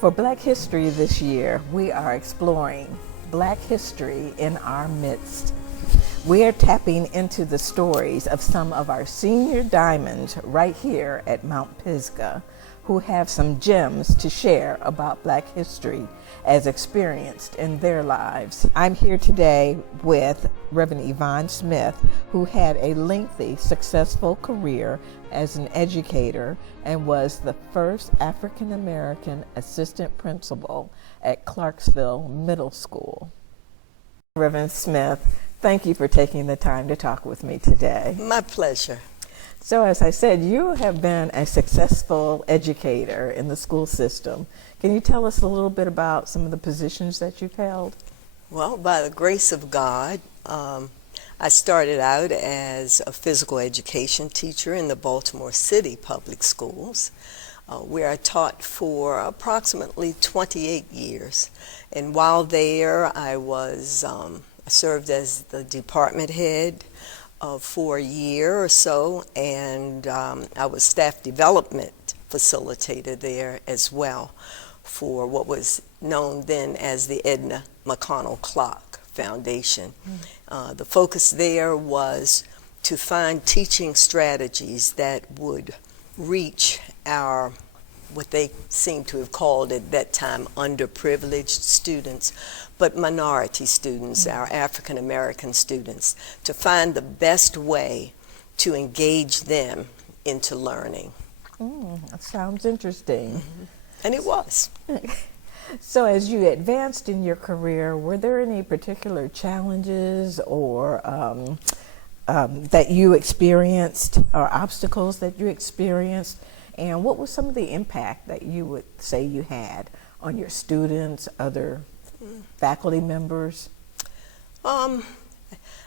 For Black History this year, we are exploring Black history in our midst. We are tapping into the stories of some of our senior diamonds right here at Mount Pisgah who have some gems to share about Black history as experienced in their lives. I'm here today with Reverend Yvonne Smith, who had a lengthy, successful career as an educator and was the first African American assistant principal at Clarksville Middle School. Reverend Smith, thank you for taking the time to talk with me today. My pleasure. So as I said, you have been a successful educator in the school system. Can you tell us a little bit about some of the positions that you've held? Well, by the grace of God, I started out as a physical education teacher in the Baltimore City Public Schools, where I taught for approximately 28 years. And while there, I served as the department head for a year or so, and I was staff development facilitator there as well for what was known then as the Edna McConnell Clark Foundation. The focus there was to find teaching strategies that would reach our, what they seem to have called at that time, underprivileged students, but minority students, our African American students, to find the best way to engage them into learning. That sounds interesting. And it was. So as you advanced in your career, were there any particular challenges or that you experienced or obstacles that you experienced? And what was some of the impact that you would say you had on your students, other faculty members? I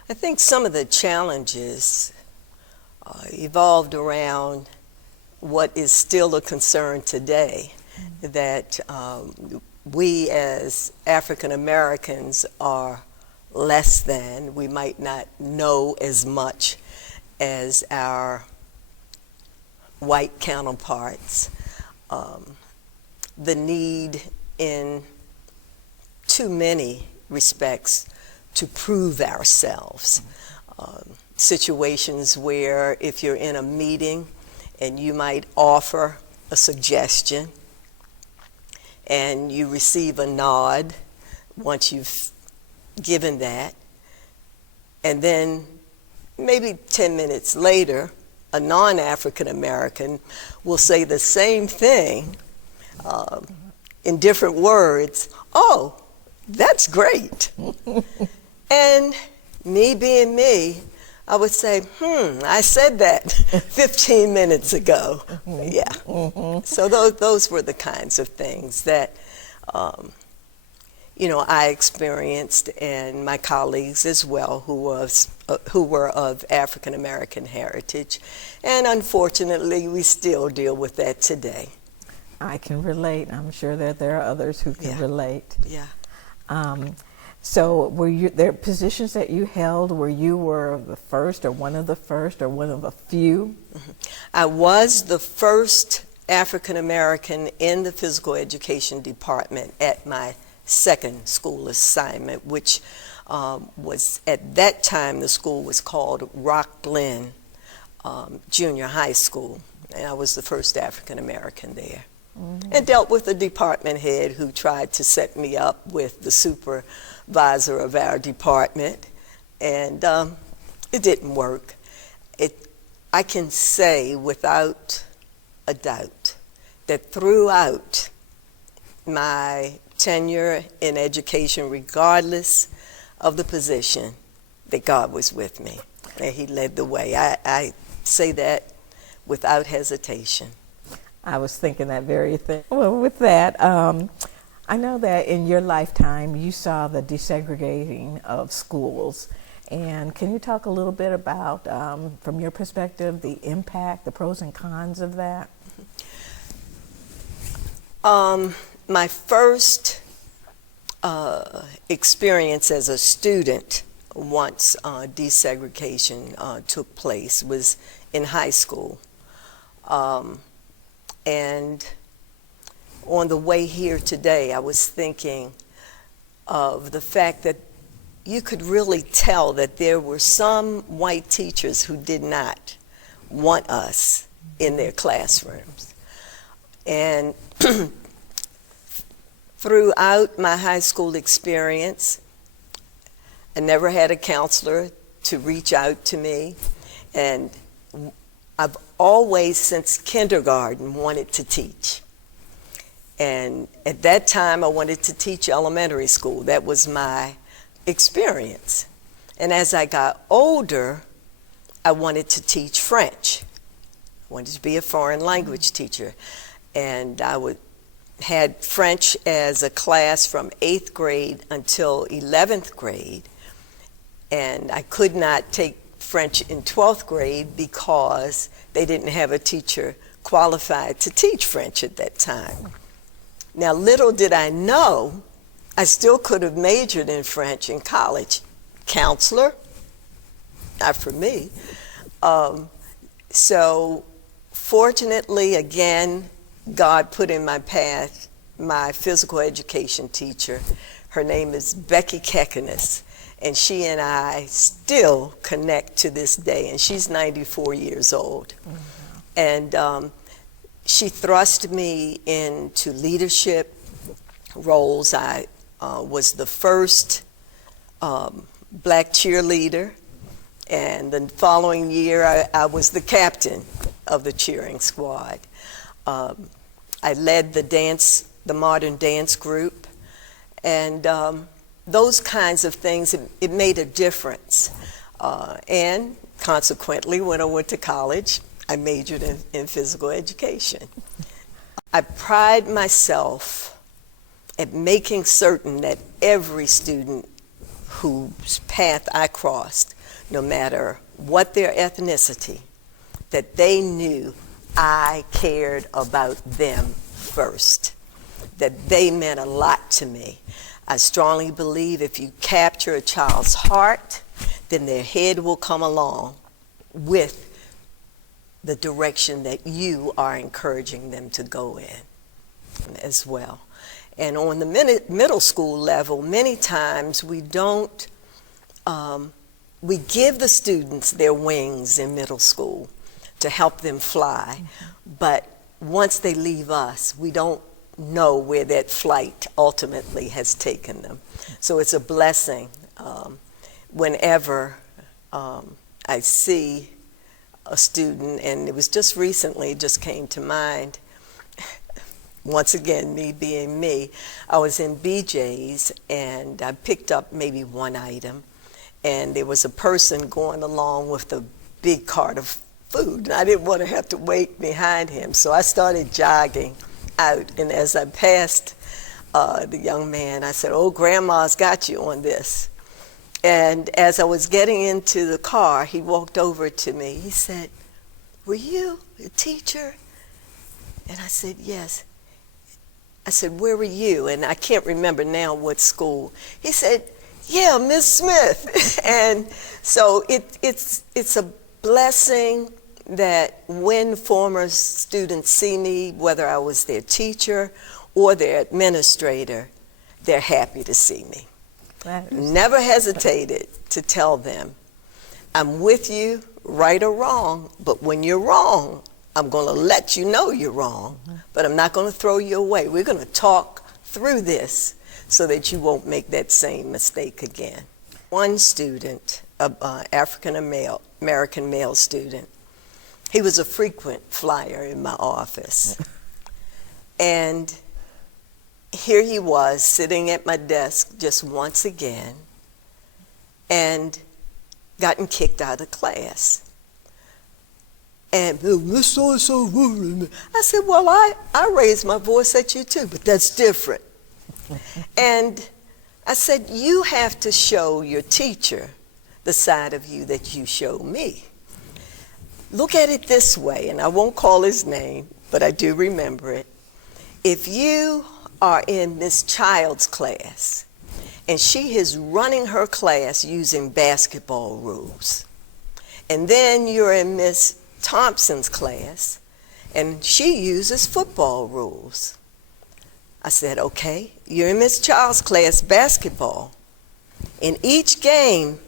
think some of the challenges evolved around what is still a concern today, that we as African Americans are less than. We might not know as much as our white counterparts. The need in too many respects to prove ourselves. Situations where if you're in a meeting and you might offer a suggestion and you receive a nod once you've given that, and then maybe 10 minutes later, a non-African American will say the same thing in different words. Oh, that's great. And me being me, I would say, I said that 15 minutes ago. Yeah. So those were the kinds of things that, I experienced, and my colleagues as well, who were of African American heritage. And unfortunately, we still deal with that today. I can relate. I'm sure that there are others who can relate. Yeah. So were there positions that you held where you were the first or one of the first or one of the few? I was the first African American in the physical education department at my second school assignment, which was, at that time, the school was called Rock Glen Junior High School, and I was the first African American there. And dealt with the department head who tried to set me up with the supervisor of our department, and it didn't work. I can say without a doubt that throughout my tenure in education, regardless of the position, that God was with me, and He led the way. I say that without hesitation. I was thinking that very thing. Well, with that, I know that in your lifetime you saw the desegregating of schools. And can you talk a little bit about, from your perspective, the impact, the pros and cons of that? My first experience as a student once desegregation took place was in high school. And on the way here today, I was thinking of the fact that you could really tell that there were some white teachers who did not want us in their classrooms. And throughout my high school experience, I never had a counselor to reach out to me, and I've always, since kindergarten, wanted to teach. And at that time, I wanted to teach elementary school. That was my experience. And as I got older, I wanted to teach French. I wanted to be a foreign language teacher. And I had French as a class from 8th grade until 11th grade. And I could not take French in 12th grade because they didn't have a teacher qualified to teach French at that time. Now, little did I know, I still could have majored in French in college. Counselor, not for me. So fortunately, again, God put in my path my physical education teacher. Her name is Becky Kekanis, and she and I still connect to this day, and she's 94 years old. Mm-hmm. And she thrust me into leadership roles. I was the first black cheerleader, and the following year I was the captain of the cheering squad. I led the modern dance group, and those kinds of things, it made a difference. And consequently, when I went to college, I majored in physical education. I pride myself at making certain that every student whose path I crossed, no matter what their ethnicity, that they knew I cared about them first, that they meant a lot to me. I strongly believe if you capture a child's heart, then their head will come along with the direction that you are encouraging them to go in as well. And on the middle school level, many times we don't, we give the students their wings in middle school to help them fly, but once they leave us, we don't know where that flight ultimately has taken them. So it's a blessing whenever I see a student, and it was just recently, it just came to mind, once again, me being me, I was in BJ's and I picked up maybe one item, and there was a person going along with a big cart of food, and I didn't want to have to wait behind him, so I started jogging out, and as I passed the young man, I said, "Oh, Grandma's got you on this." And as I was getting into the car, he walked over to me. He said, "Were you a teacher?" And I said, "Yes." I said, "Where were you?" And I can't remember now what school. He said, "Yeah, Miss Smith." And so it's a blessing that when former students see me, whether I was their teacher or their administrator, they're happy to see me. Never hesitated to tell them, "I'm with you, right or wrong, but when you're wrong, I'm going to let you know you're wrong, but I'm not going to throw you away. We're going to talk through this so that you won't make that same mistake again." One student, an African American male student, he was a frequent flyer in my office. And here he was sitting at my desk just once again and gotten kicked out of class. And Miss so-and-so, I said, "Well, I raised my voice at you too, but that's different." And I said, "You have to show your teacher the side of you that you show me. Look at it this way," and I won't call his name, but I do remember it. "If you are in Miss Child's class, and she is running her class using basketball rules, and then you're in Miss Thompson's class, and she uses football rules, I said, okay, you're in Miss Child's class basketball. In each game,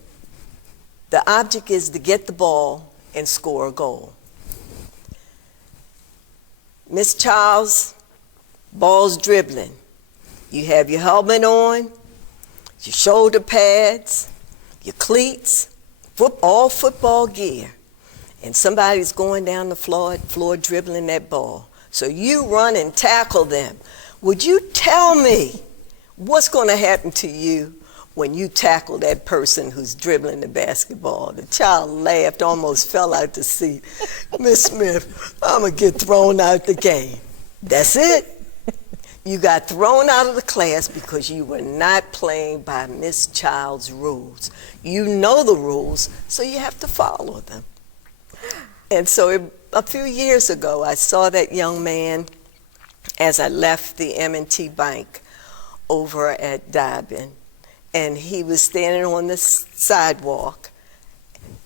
the object is to get the ball and score a goal. Miss Child's, ball's dribbling. You have your helmet on, your shoulder pads, your cleats, all football gear. And somebody's going down the floor dribbling that ball. So you run and tackle them. Would you tell me what's going to happen to you when you tackle that person who's dribbling the basketball? The child laughed, almost fell out the seat. Miss Smith, I'm going to get thrown out the game. That's it. You got thrown out of the class because you were not playing by Miss Child's rules. You know the rules, so you have to follow them. And so a few years ago, I saw that young man as I left the M&T Bank over at Dobbin, and he was standing on the sidewalk,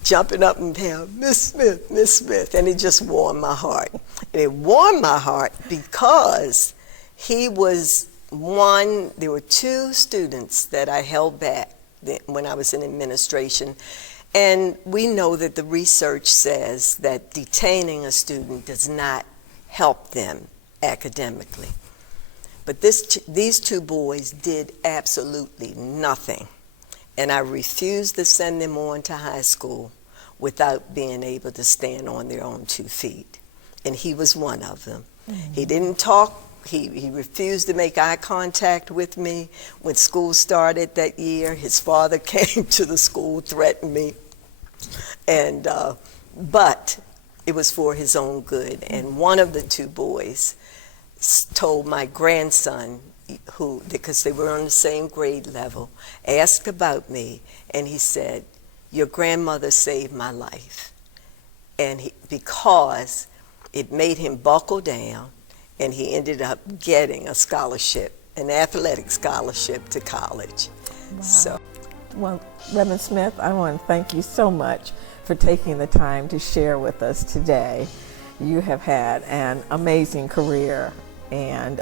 jumping up and down, Miss Smith, Miss Smith, and it just warmed my heart. And it warmed my heart because he was one. There were two students that I held back when I was in administration, and we know that the research says that detaining a student does not help them academically. But these two boys did absolutely nothing, and I refused to send them on to high school without being able to stand on their own 2 feet. And he was one of them. Mm-hmm. He didn't talk. He refused to make eye contact with me. When school started that year, his father came to the school, threatened me, and but it was for his own good. And one of the two boys told my grandson, who, because they were on the same grade level, asked about me, and he said, your grandmother saved my life. And because it made him buckle down, and he ended up getting a scholarship, an athletic scholarship to college. Wow. So, well, Reverend Smith, I want to thank you so much for taking the time to share with us today. You have had an amazing career, and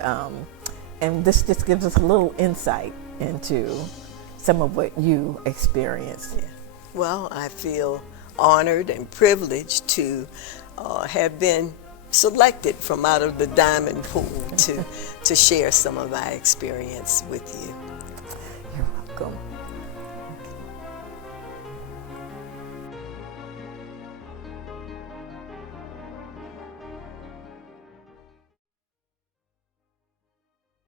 this just gives us a little insight into some of what you experienced. yeah. Well, I feel honored and privileged to have been selected from out of the diamond pool to share some of my experience with you.